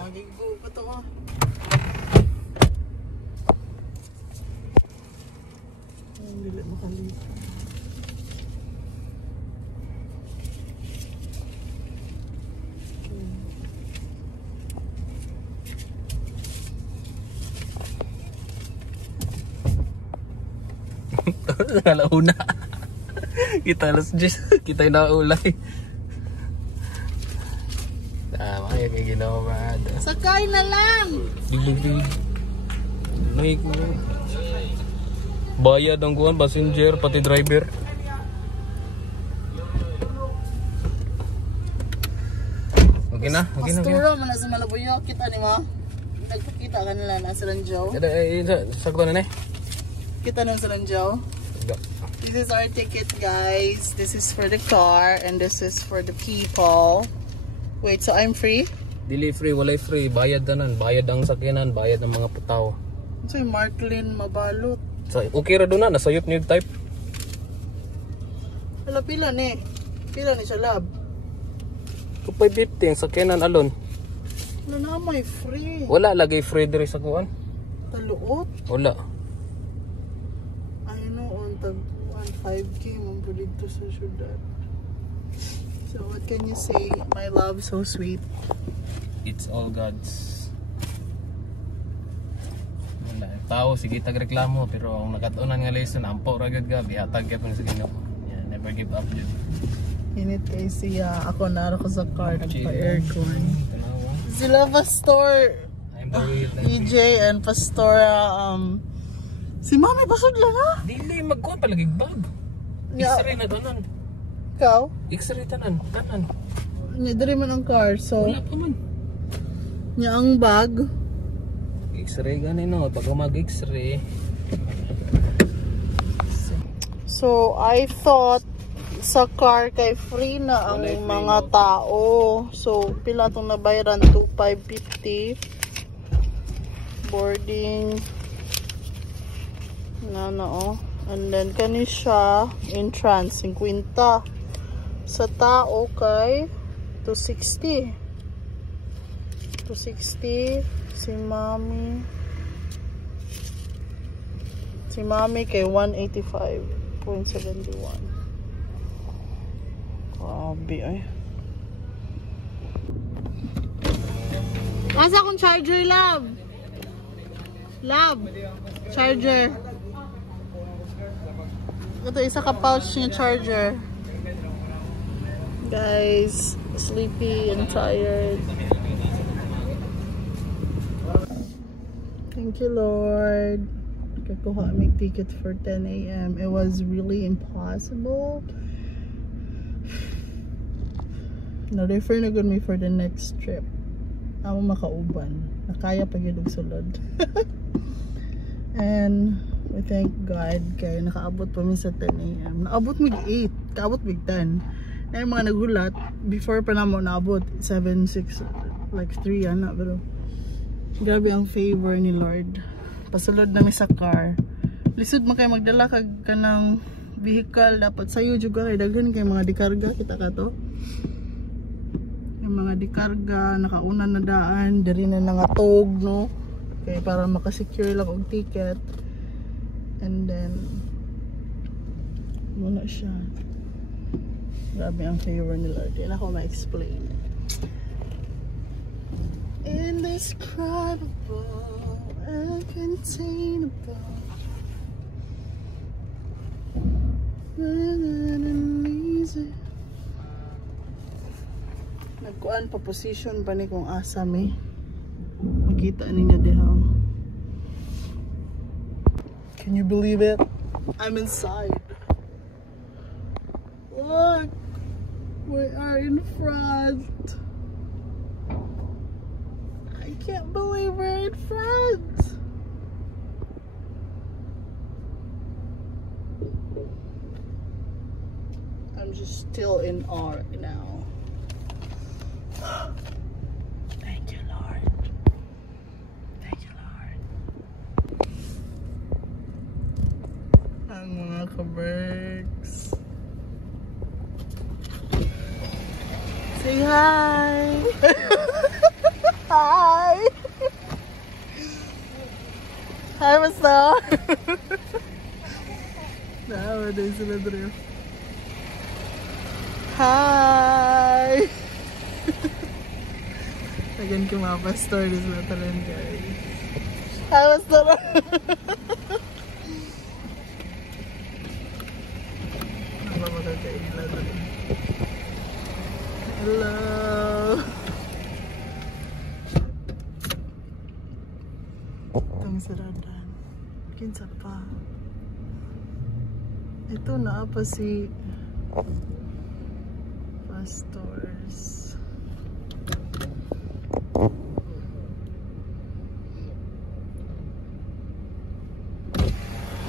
Magigo pa to ah. Hindi makalito. Alauna. Kita alas 10. Kita yung naulay. Tama yung may ginawa. Sakay na lang! Dilig. Bayad ang kuhan, passenger, pati driver. Okay na. Pasturo mo na sa Malabuyo. Kita ni mo? Nagpakita ka nila na sa Lanjaw. Sakto na. Kita na sa Lanjaw. This is our ticket, guys. This is for the car and this is for the people. Wait, so I'm free? Dili free, walay free. Bayad tanan. Bayad ang sakyanan, bayad ng mga putaw. So yung Marklin mabalot. So, okay ra doon na, nasayot niyo type. Hala, pila ni siya, lab? 250 ang sakyanan alon. Wala na may free. Wala lagi free diri sa kuan. Taluot? Wala. I know, on tag 5K mong po dito sa syudad. So what can you say? My love, so sweet. It's all God's. Wala. Tao, sige tagreklamo. Pero ang nakatunan nga lesson, ampo ragad ka. Bihatag ka pa sa Ginoo. Yeah, never give up yun. Init kay siya. Ako naro ko sa car. Nagpa-aircon. Sila Pastor EJ and Pastora si Mami pasod lang ha? Dili, magkuhan palagig bag. X-ray na tanan. Ikaw? X-ray tanan. Niya dali man ang car, so Wala pa man. niya ang bag. X-ray gani no, pag mag-X-ray. So I thought sa car kay free na ang mga tao. So pila tong nabayaran, 2,550 boarding na and then kani siya entrance 50 sa tao kay 260 si mami kay 185.71. Grabe ay. Asa akong charger, love? Charger. Ito, isa ka pouch niya charger. Guys, sleepy and tired. Thank you, Lord. Kakuha may ticket for 10 AM. It was really impossible. Na-refer na good me for the next trip. Ako makauban. Nakaya pag yung sulod. And we thank God kaya nakaabot pa mi sa 10 AM. Naabot mig 8. Kaabot mig 10. Na yung mga nagulat, before pa na mo naabot 7, 6, like 3 ana. Pero grabe ang favor ni Lord. Pasulod na mi sa car. Lisod man kayo magdala kag kanang vehicle. Dapat sayo juga kay daghan kay mga dikarga. Kita ka to? Yung mga dikarga, nakauna na daan, dari na nangatog, no? Okay, para makasecure lang og ticket. And then muna siya. Grabe ang favor ni Lord. Yan ako ma-explain. Indescribable, uncontainable, easy. Nagkuan pa position pa ni kung asa mi. Makita ninyo diha. Can you believe it? I'm inside. Look! We are in front. I can't believe we're in front. I'm just still in awe right now. Thank you, Lord. Thank you, Lord. Ang mga ka-berks. Say hi! Hi! Hi, Master! Nawa din sila dito. Hi! Again, kung mga pastor, this na talan guys. Hi, Master! Ano ba magkakaila dito? Hello! Itong siradan. Kinsa pa. Ito na pa si pastors.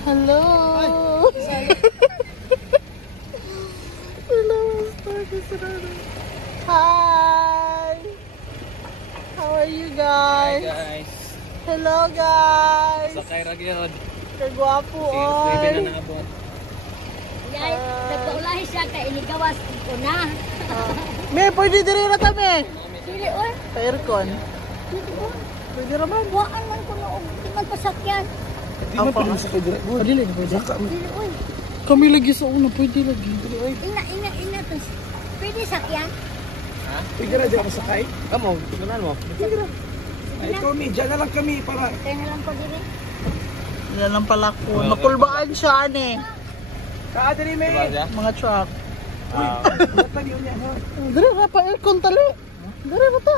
Hello! Hello, pastor. Hi! How are you guys? Guys, Hello guys! sakay ra gyud. Kagwapo Sige, oy! na naabot. Yay, nagpaulahi siya kay inigawas ko na. May pwede diri na kami! Dili oy, Pa-aircon. Pwede raman. waan man ko na og man pasakyan. Ang pang sa pwede. Dili na pwede. Dili oy. Kami lagi sa una, pwede lagi. Dili oy. Ina to. Pwede sakyan? Pwede na dyan masakay. Kamo, tunan mo. Ay, kami, dyan na lang kami para... Kaya na lang ko dili. Yan lang pala ko. Makulbaan siya ani. Kaadali may... Diba siya? Mga truck. Batan yun yan, ha? Dili ra pa-aircon tali. Dili ra ta.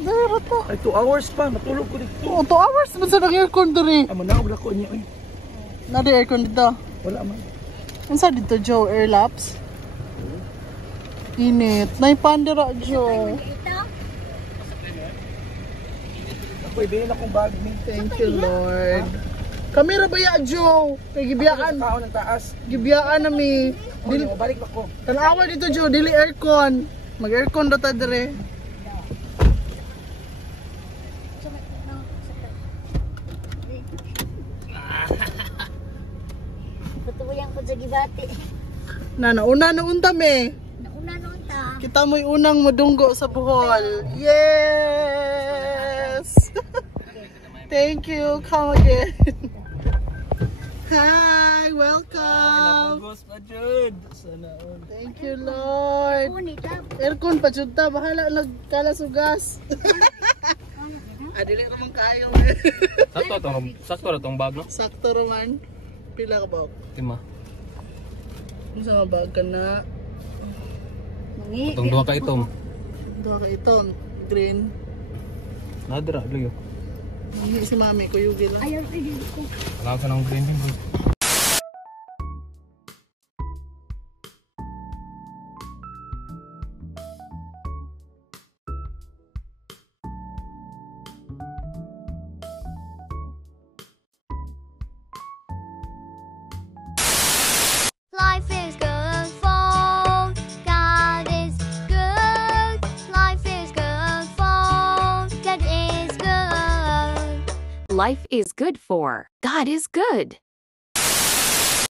Dili ra ta. Ay, 2 hours pa. Matulog ko dito. Oh, 2 hours man sa nag-aircon diri. Amo na, wala ko niya. Ay, Na di aircon dito. wala man. Unsa dito Joe Airlaps? Init. Nay pandira Joe. Ito. Pwede na akong bag ni. Thank you Lord. Kami ra ba ya Joe? Kay gibiyaan. Kaon ng taas. Gibiyaan nami. Dili, balik na ko. Tanawa dito Joe, dili aircon. Mag-aircon daw ta dire. Tutuyang ko sa gibati. Na nauna noon tami. Nauna noon ta. Kita mo'y unang madunggo sa Bohol. Yes! Thank you. Come again. Hi, welcome. Pagos pa jud. Sana all. Thank you, Lord. Uni ta. Aircon pa jud ta, bahala nagkalasugas. Dili ra man kayo. Sakto ra tong bag no. Sakto raman. Pila ka ba? Lima. Unsa ba ka na? Mangi. Tong duha ka itom. Duha ka itong green. Nadra luyo. Hindi si mami ko yugi lang. Ayaw dili ko. Wala ka nang green bro. Life is good for God is good. Life is good for God is good. Life is good for God is good.